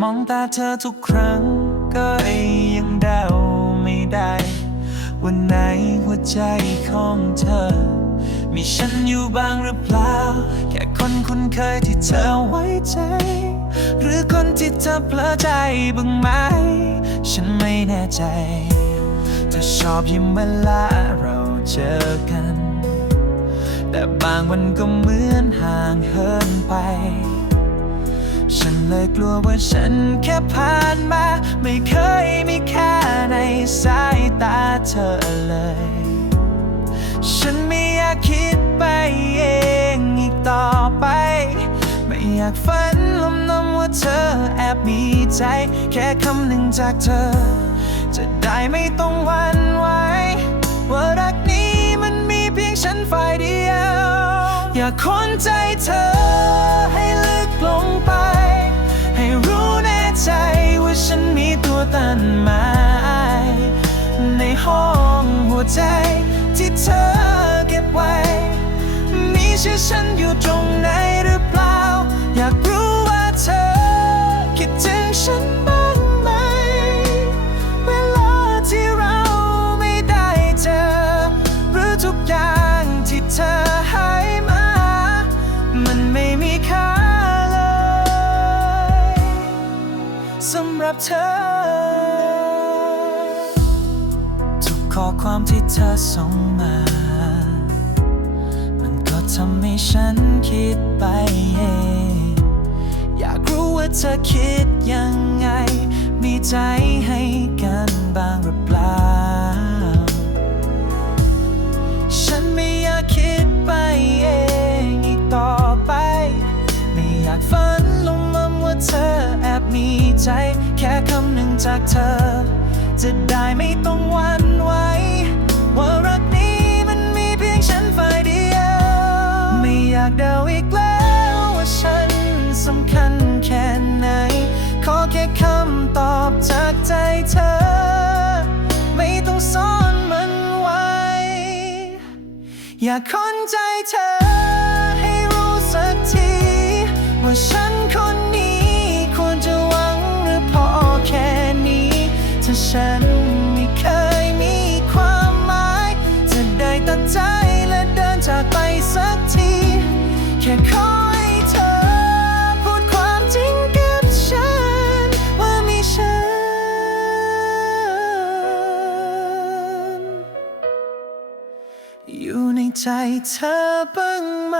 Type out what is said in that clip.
มองตาเธอทุกครั้ง ก็ยังเดาไม่ได้ว่าไหนหัวใจของเธอ มีฉันอยู่บ้างหรือเปล่า แค่คนคุ้นเคยที่เธอไว้ใจ หรือคนที่เธอเพลอใจบ้างไหม ฉันไม่แน่ใจเธอชอบยิ้มเวลาเราเจอกัน แต่บางวันก็เหมือนห่างเหินไป ฉันเลยกลัวว่าฉันแค่ผ่านมา ไม่เคยมีค่าในสายตาเธอเลย ฉันไม่อยากคิดไปเองอีกต่อไป ไม่อยากฝันลมนๆว่าเธอแอบมีใจ แค่คำหนึ่งจากเธอ จะได้ไม่ต้องหวั่นไหวว่ารักนี้มันมีเพียงฉันฝ่ายเดียว อยากค้นใจเธอ ใจที่เธอเก็บไว้ มีชื่อฉันอยู่ตรงไหนหรือเปล่า อยากรู้ว่าเธอ คิดถึงฉันบ้างไหม เวลาที่เราไม่ได้เจอ หรือทุกอย่างที่เธอให้มา มันไม่มีค่าเลยสำหรับเธอ ข้อความที่เธอส่งมา มันก็ทำให้ฉันคิดไปเองอยากรู้ว่าเธอคิดยังไง มีใจให้กันบ้างหรือเปล่า ฉันไม่อยากคิดไปเองอีกต่อไป ไม่อยากฝันลงมันว่าเธอแอบมีใจ แค่คำหนึ่งจากเธอ จะได้ไม่ต้องวัน อยากค้นใจเธอให้รู้สักที ว่าฉันคนนี้ควรจะหวังหรือพอแค่นี้ ถ้าฉันไม่เคยมีความหมาย จะได้ตัดใจและเดินจากไปสักที แค่ขอให้เธอ อยู่ในใจเธอบ้างไหม